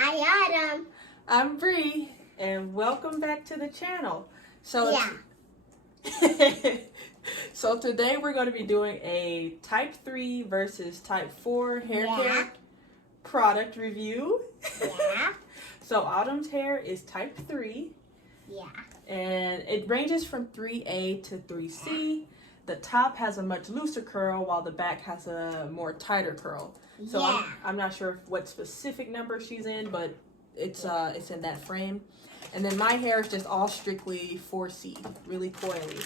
Hi, Adam. I'm Bree, and welcome back to the channel. So, so today we're going to be doing a Type 3 versus Type 4 hair care product review. Yeah. So Autumn's hair is Type 3. Yeah. And it ranges from 3A to 3C. The top has a much looser curl while the back has a more tighter curl. So I'm not sure what specific number she's in, but it's in that frame. And then my hair is just all strictly 4C, really coily.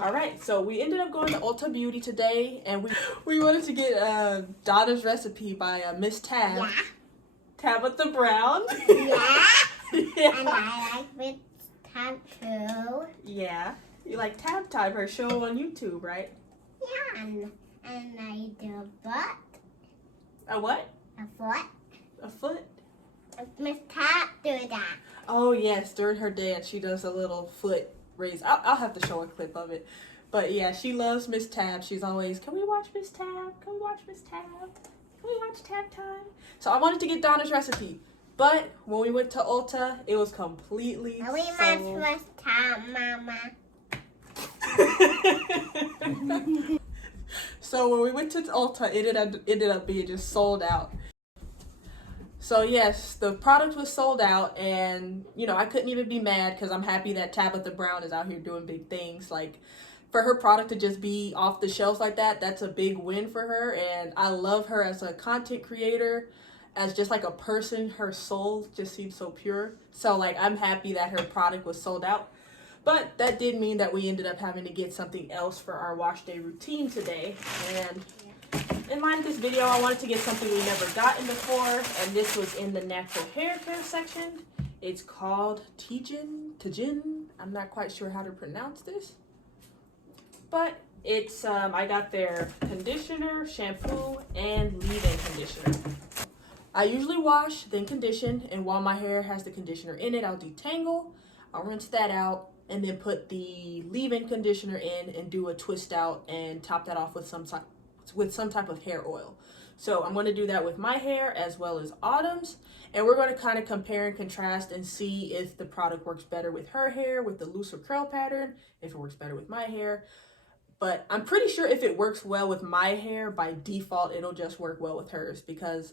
All right, so we ended up going to Ulta Beauty today, and we wanted to get Daughter's Recipe by Miss Tab. Yeah. Tabitha Brown. Yeah. Yeah. And I like Miss Tab too. Yeah. You like Tab Type, her show on YouTube, right? Yeah. And I do a butt. A what? A foot. A foot? Miss Tab do that. Oh yes, during her dance she does a little foot raise. I'll have to show a clip of it. But yeah, she loves Miss Tab. She's always, can we watch Miss Tab? Can we watch Miss Tab? Can we watch Tab Time? So I wanted to get Donna's Recipe. But when we went to Ulta, it was completely We watch Miss Tab, Mama. So when we went to Ulta, it ended up being just sold out. So yes, the product was sold out, and you know, I couldn't even be mad because I'm happy that Tabitha Brown is out here doing big things. Like, for her product to just be off the shelves like that, that's a big win for her. And I love her as a content creator, as just like a person. Her soul just seems so pure. So like, I'm happy that her product was sold out. But that did mean that we ended up having to get something else for our wash day routine today. And in line with this video, I wanted to get something we never gotten before, and this was in the natural hair care section. It's called TGIN. I'm not quite sure how to pronounce this, but it's I got their conditioner, shampoo, and leave-in conditioner. I usually wash, then condition, and while my hair has the conditioner in it, I'll detangle, I'll rinse that out, and then put the leave-in conditioner in and do a twist out and top that off with some type of hair oil. So I'm going to do that with my hair as well as Autumn's, and we're going to kind of compare and contrast and see if the product works better with her hair with the looser curl pattern, if it works better with my hair. But I'm pretty sure if it works well with my hair, by default it'll just work well with hers because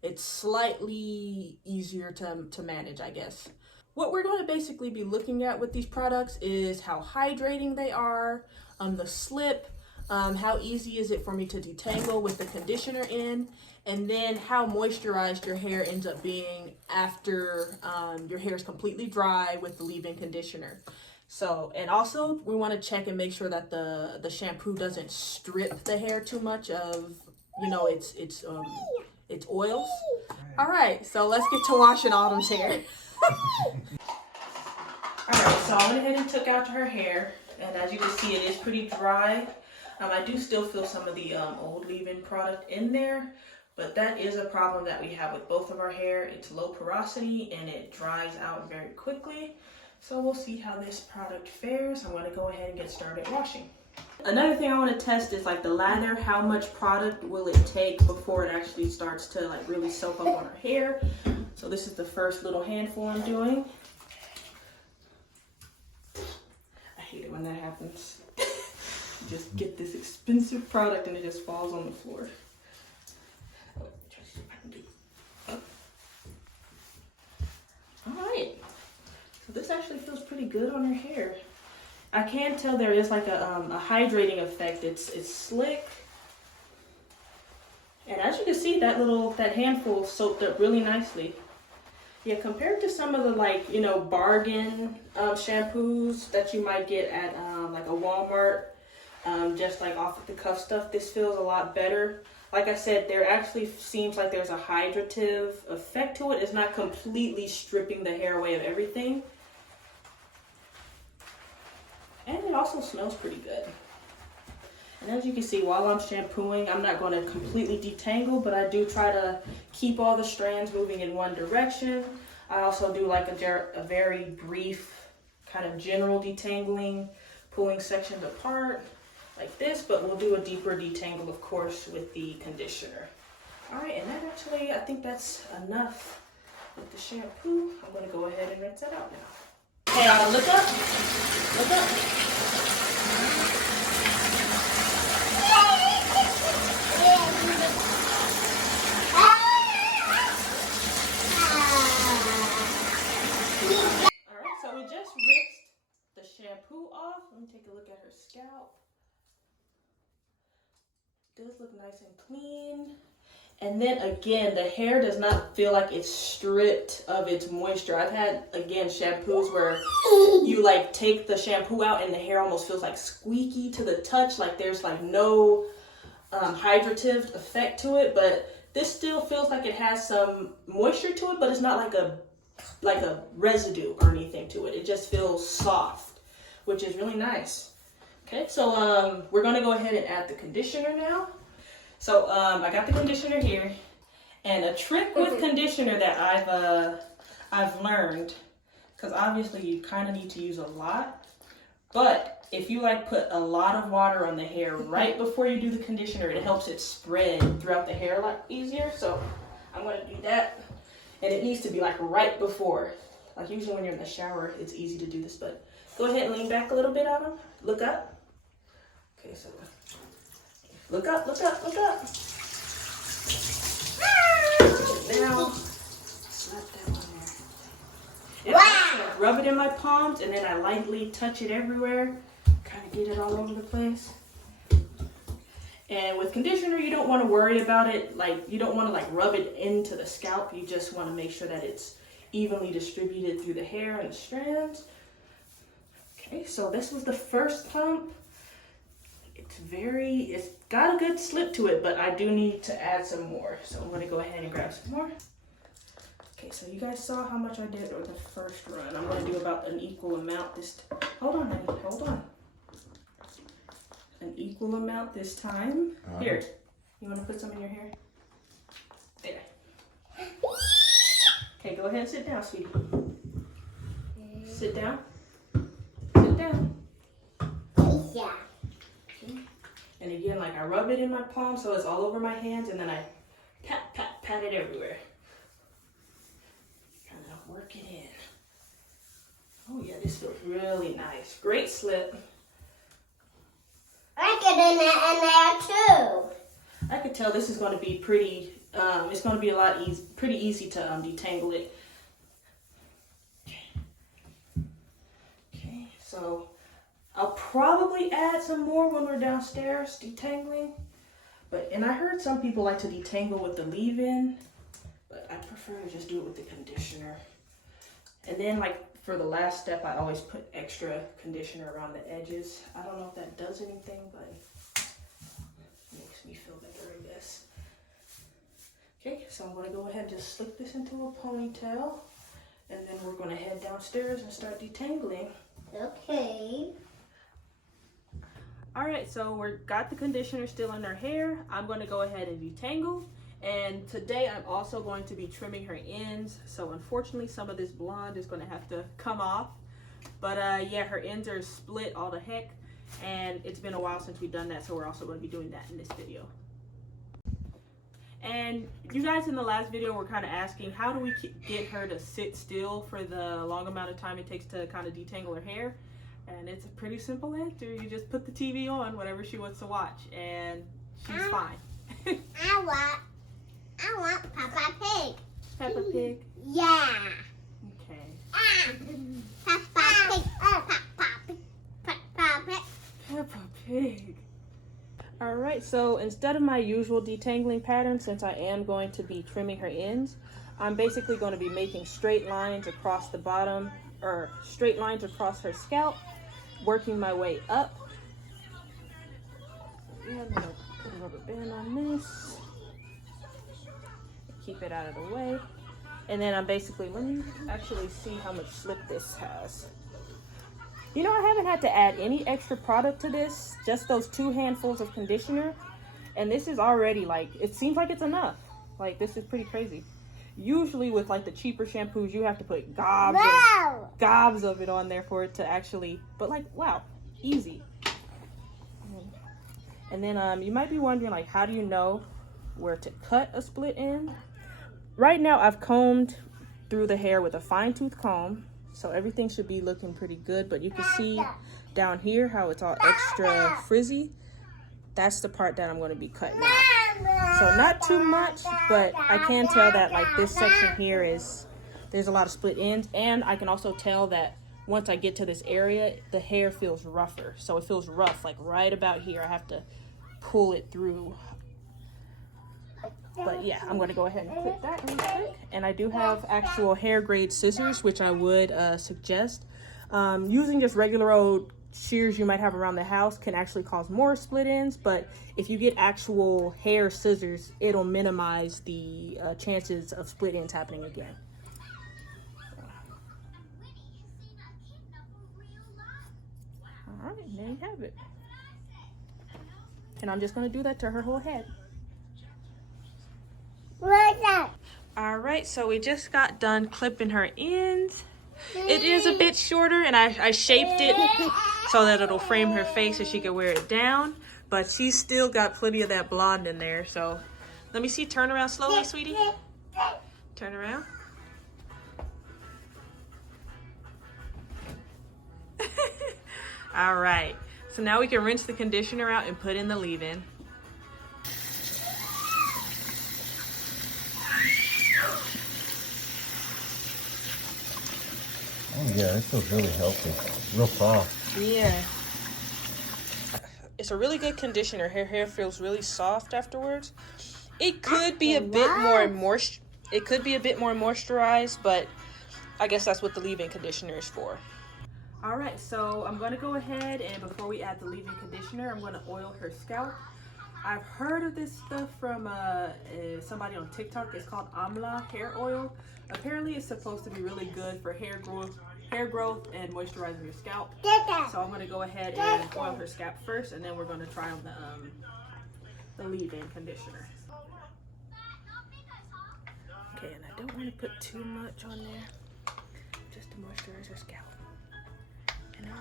it's slightly easier to manage, I guess. What we're going to basically be looking at with these products is how hydrating they are, the slip, how easy is it for me to detangle with the conditioner in, and then how moisturized your hair ends up being after your hair is completely dry with the leave-in conditioner. So, and also we want to check and make sure that the shampoo doesn't strip the hair too much of, you know, its oils. All right, so let's get to washing Autumn's hair. Alright, so I went ahead and took out her hair, and as you can see, it is pretty dry. I do still feel some of the old leave-in product in there, but that is a problem that we have with both of our hair. It's low porosity and it dries out very quickly. So we'll see how this product fares. I'm going to go ahead and get started washing. Another thing I want to test is like the lather. How much product will it take before it actually starts to like really soak up on our hair? So this is the first little handful I'm doing. I hate it when that happens. You just get this expensive product and it just falls on the floor. Alright, so this actually feels pretty good on her hair. I can tell there is like a hydrating effect. It's slick. And as you can see, that handful soaked up really nicely. Yeah, compared to some of the like, you know, bargain shampoos that you might get at like a Walmart, just like off the cuff stuff, this feels a lot better. Like I said, there actually seems like there's a hydrative effect to it. It's not completely stripping the hair away of everything. And it also smells pretty good. And as you can see, while I'm shampooing, I'm not going to completely detangle, but I do try to keep all the strands moving in one direction. I also do like a very brief kind of general detangling, pulling sections apart like this, but we'll do a deeper detangle, of course, with the conditioner. All right, and that actually, I think that's enough with the shampoo. I'm gonna go ahead and rinse that out now. Hey, Autumn, look up. Look up. Alright, so we just rinsed the shampoo off. Let me take a look at her scalp. It does look nice and clean. And then again, the hair does not feel like it's stripped of its moisture. I've had, again, shampoos where you like take the shampoo out and the hair almost feels like squeaky to the touch, like there's like no hydrative effect to it, but this still feels like it has some moisture to it, but it's not like a residue or anything to it. It just feels soft, which is really nice. Okay, so we're gonna go ahead and add the conditioner now. So I got the conditioner here, and a trick with conditioner that I've learned, because obviously you kind of need to use a lot, but if you like put a lot of water on the hair right before you do the conditioner, it helps it spread throughout the hair a lot easier. So I'm gonna do that, and it needs to be like right before. Like usually when you're in the shower, it's easy to do this, but go ahead and lean back a little bit, Autumn. Look up. Okay, so. Look up, look up, look up. Now, slap that on there. And I rub it in my palms, and then I lightly touch it everywhere. Kind of get it all over the place. And with conditioner, you don't want to worry about it. Like, you don't want to like rub it into the scalp. You just want to make sure that it's evenly distributed through the hair and the strands. Okay, so this was the first pump. It's got a good slip to it, but I do need to add some more. So I'm going to go ahead and grab some more. Okay, so you guys saw how much I did with the first run. I'm going to do about an equal amount this time. Hold on, honey, hold on. An equal amount this time. Here, you want to put some in your hair? There. Okay, go ahead and sit down, sweetie. Sit down. Sit down. Yeah. And again, like I rub it in my palm so it's all over my hands, and then I pat it everywhere. Kind of work it in. Oh yeah, this feels really nice. Great slip. I get in there too. I could tell this is going to be pretty, it's going to be pretty easy to detangle it. Okay, so I'll probably add some more when we're downstairs detangling, and I heard some people like to detangle with the leave-in, but I prefer to just do it with the conditioner. And then like for the last step, I always put extra conditioner around the edges. I don't know if that does anything, but it makes me feel better, I guess. Okay, so I'm gonna go ahead and just slip this into a ponytail, and then we're gonna head downstairs and start detangling. Okay. All right, so we've got the conditioner still in her hair. I'm going to go ahead and detangle. And today I'm also going to be trimming her ends. So unfortunately, some of this blonde is going to have to come off. But yeah, her ends are split all the heck. And it's been a while since we've done that. So we're also going to be doing that in this video. And you guys in the last video were kind of asking, how do we get her to sit still for the long amount of time it takes to kind of detangle her hair? And it's a pretty simple answer. You just put the TV on, whatever she wants to watch, and she's fine. I want Peppa Pig. Peppa Pig? Yeah. Okay. Peppa Pig. Peppa Pig. Peppa Pig. Alright, so instead of my usual detangling pattern, since I am going to be trimming her ends, I'm basically going to be making straight lines across the bottom, or straight lines across her scalp, working my way up. Yeah, I'm going to put a rubber band on this. Keep it out of the way. And then I'm basically, let me actually see how much slip this has. You know, I haven't had to add any extra product to this, just those 2 handfuls of conditioner. And this is already like, it seems like it's enough. Like, this is pretty crazy. Usually with like the cheaper shampoos, you have to put gobs of it on there for it to actually, but like, wow, easy. And then you might be wondering, like, how do you know where to cut a split end? Right now I've combed through the hair with a fine-tooth comb. So everything should be looking pretty good, but you can see down here how it's all extra frizzy. That's the part that I'm going to be cutting off. So not too much, but I can tell that like this section here there's a lot of split ends, and I can also tell that once I get to this area, the hair feels rougher. So it feels rough, like right about here. I have to pull it through. But yeah, I'm going to go ahead and clip that really quick. And I do have actual hair grade scissors, which I would suggest. Using just regular old shears you might have around the house can actually cause more split ends, but if you get actual hair scissors, it'll minimize the chances of split ends happening again. All right, there you have it. And I'm just going to do that to her whole head. What's that? All right, so we just got done clipping her ends. It is a bit shorter, and I shaped it so that it'll frame her face so she can wear it down, but she's still got plenty of that blonde in there. So let me see. Turn around slowly, sweetie. Turn around. All right, so now we can rinse the conditioner out and put in the leave-in. Oh yeah, it feels really healthy. Real soft. Yeah. It's a really good conditioner. Her hair feels really soft afterwards. It could be a bit more moisturized, but I guess that's what the leave-in conditioner is for. All right, so I'm going to go ahead, and before we add the leave-in conditioner, I'm going to oil her scalp. I've heard of this stuff from somebody on TikTok. It's called Amla hair oil. Apparently, it's supposed to be really good for hair growth and moisturizing your scalp. So I'm going to go ahead and oil her scalp first, and then we're going to try on the leave-in conditioner. Okay, and I don't want to put too much on there, just to moisturize her scalp. You know?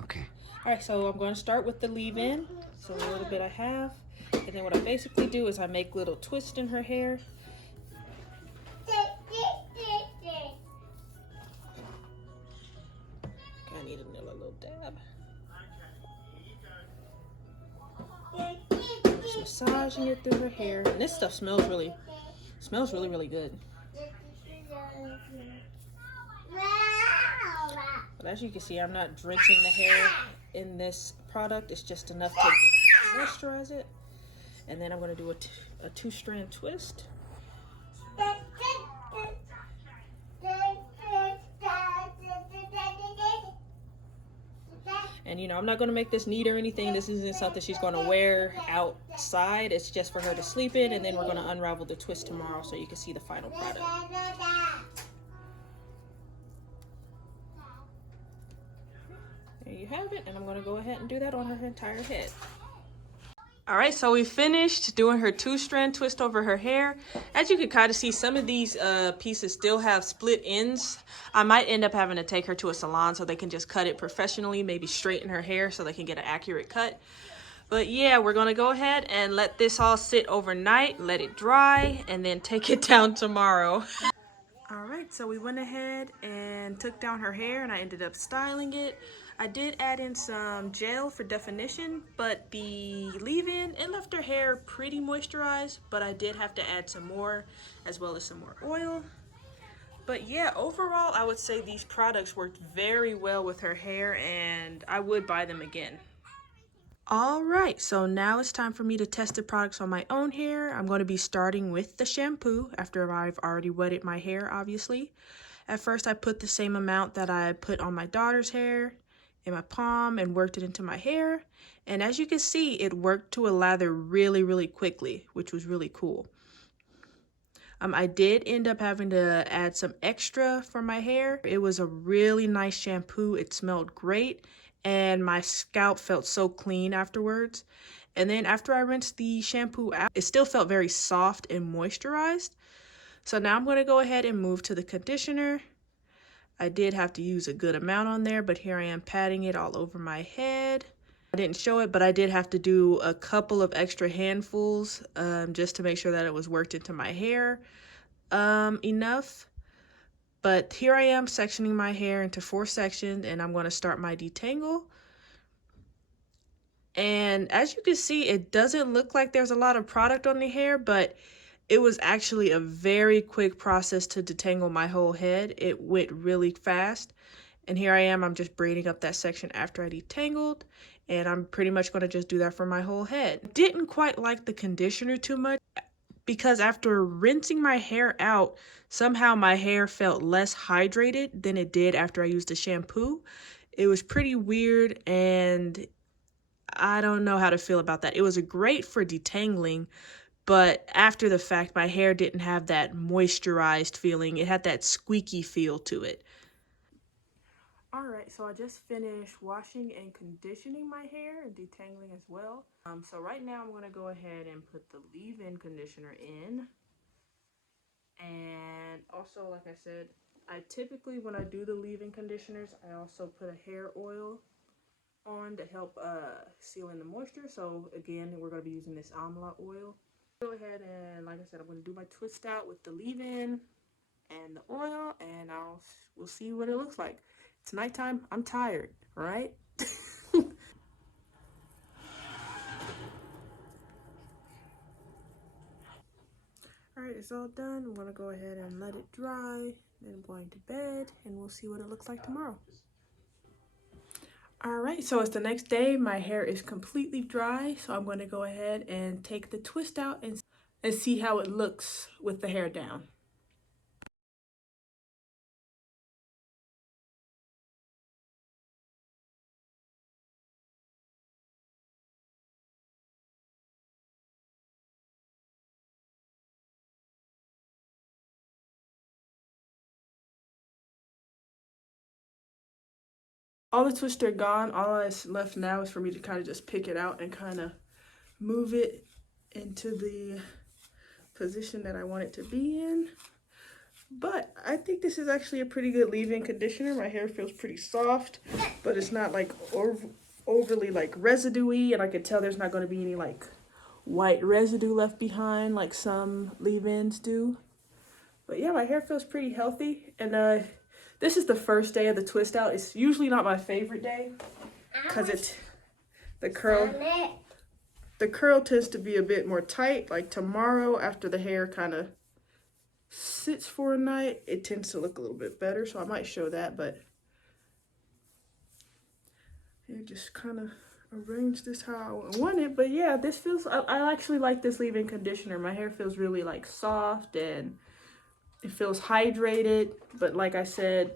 Okay. All right, so I'm going to start with the leave-in. So a little bit I have, and then what I basically do is I make little twists in her hair. I need another little dab. Just massaging it through her hair, and this stuff smells really good. But as you can see, I'm not drenching the hair in this product. It's just enough to moisturize it. And then I'm going to do a two-strand twist. And you know, I'm not going to make this neat or anything. This isn't something she's going to wear outside. It's just for her to sleep in, and then we're going to unravel the twist tomorrow so you can see the final product. There you have it, and I'm going to go ahead and do that on her entire head. All right, so we finished doing her two-strand twist over her hair. As you can kind of see, some of these pieces still have split ends. I might end up having to take her to a salon so they can just cut it professionally, maybe straighten her hair so they can get an accurate cut. But yeah, we're going to go ahead and let this all sit overnight, let it dry, and then take it down tomorrow. All right, so we went ahead and took down her hair, and I ended up styling it. I did add in some gel for definition, but the leave-in, it left her hair pretty moisturized, but I did have to add some more, as well as some more oil. But yeah, overall, I would say these products worked very well with her hair, and I would buy them again. All right, so now it's time for me to test the products on my own hair. I'm going to be starting with the shampoo after I've already wetted my hair, obviously. At first, I put the same amount that I put on my daughter's hair in my palm and worked it into my hair. And as you can see, it worked to a lather really, really quickly, which was really cool. I did end up having to add some extra for my hair. It was a really nice shampoo. It smelled great, and my scalp felt so clean afterwards. And then after I rinsed the shampoo out, it still felt very soft and moisturized. So now I'm going to go ahead and move to the conditioner. I did have to use a good amount on there, but here I am patting it all over my head. I didn't show it, but I did have to do a couple of extra handfuls just to make sure that it was worked into my hair enough. But here I am sectioning my hair into 4 sections, and I'm going to start my detangle. And as you can see, it doesn't look like there's a lot of product on the hair, but it was actually a very quick process to detangle my whole head. It went really fast. And here I am, I'm just braiding up that section after I detangled. And I'm pretty much going to just do that for my whole head. Didn't quite like the conditioner too much, because after rinsing my hair out, somehow my hair felt less hydrated than it did after I used the shampoo. It was pretty weird, and I don't know how to feel about that. It was great for detangling, but after the fact, my hair didn't have that moisturized feeling. It had that squeaky feel to it. Alright, so I just finished washing and conditioning my hair and detangling as well. So right now I'm going to go ahead and put the leave-in conditioner in. And also, like I said, I typically, when I do the leave-in conditioners, I also put a hair oil on to help seal in the moisture. So again, we're going to be using this amla oil. Go ahead and, like I said, I'm going to do my twist out with the leave-in and the oil, and we'll see what it looks like. It's nighttime. I'm tired, all right? All right, it's all done. I'm going to go ahead and let it dry. Then I'm going to bed, and we'll see what it looks like tomorrow. All right, so it's the next day. My hair is completely dry, so I'm going to go ahead and take the twist out and see how it looks with the hair down. All the twists are gone. All that's left now is for me to kind of just pick it out and kind of move it into the position that I want it to be in. But I think this is actually a pretty good leave-in conditioner. My hair feels pretty soft, but it's not like overly like residue-y, and I can tell there's not going to be any like white residue left behind like some leave-ins do. But yeah, my hair feels pretty healthy, and this is the first day of the twist out. It's usually not my favorite day because the curl tends to be a bit more tight. Like tomorrow, after the hair kind of sits for a night, it tends to look a little bit better, so I might show that. But yeah, just kind of arrange this how I want it. But yeah, this feels, I actually like this leave-in conditioner. My hair feels really like soft, and it feels hydrated, but like I said,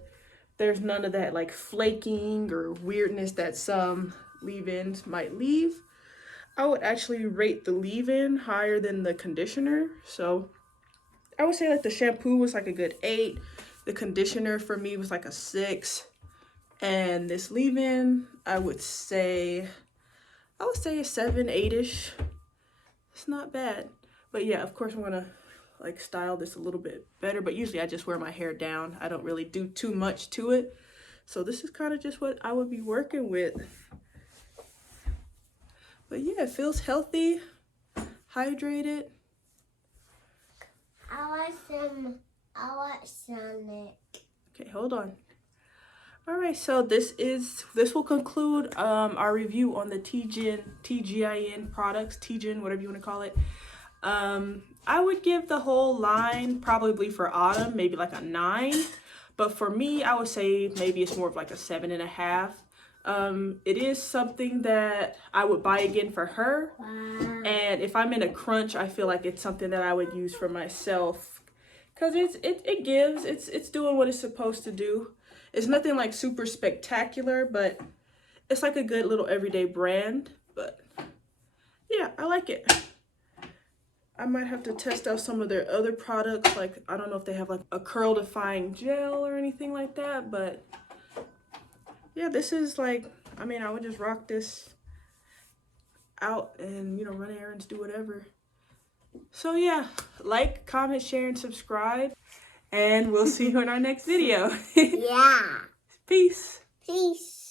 there's none of that like flaking or weirdness that some leave-ins might leave. I would actually rate the leave-in higher than the conditioner. So I would say like the shampoo was like a good 8. The conditioner for me was like a 6. And this leave-in, I would say a 7, 8-ish. It's not bad. But yeah, of course I'm gonna like style this a little bit better, but usually I just wear my hair down. I don't really do too much to it. So this is kind of just what I would be working with. But yeah, it feels healthy, hydrated. I want some. Okay, hold on. All right, so this will conclude our review on the TGIN products, TGIN, whatever you want to call it. I would give the whole line probably for Autumn maybe like a 9, but for me I would say maybe it's more of like a 7.5. It is something that I would buy again for her. Wow. And if I'm in a crunch, I feel like it's something that I would use for myself, because it's doing what it's supposed to do. It's nothing like super spectacular, but it's like a good little everyday brand. But yeah, I like it. I might have to test out some of their other products. Like, I don't know if they have like a curl defying gel or anything like that, but yeah, this is like, I mean, I would just rock this out and, you know, run errands, do whatever. So yeah, like, comment, share, and subscribe, and we'll see you in our next video. Yeah. Peace. Peace.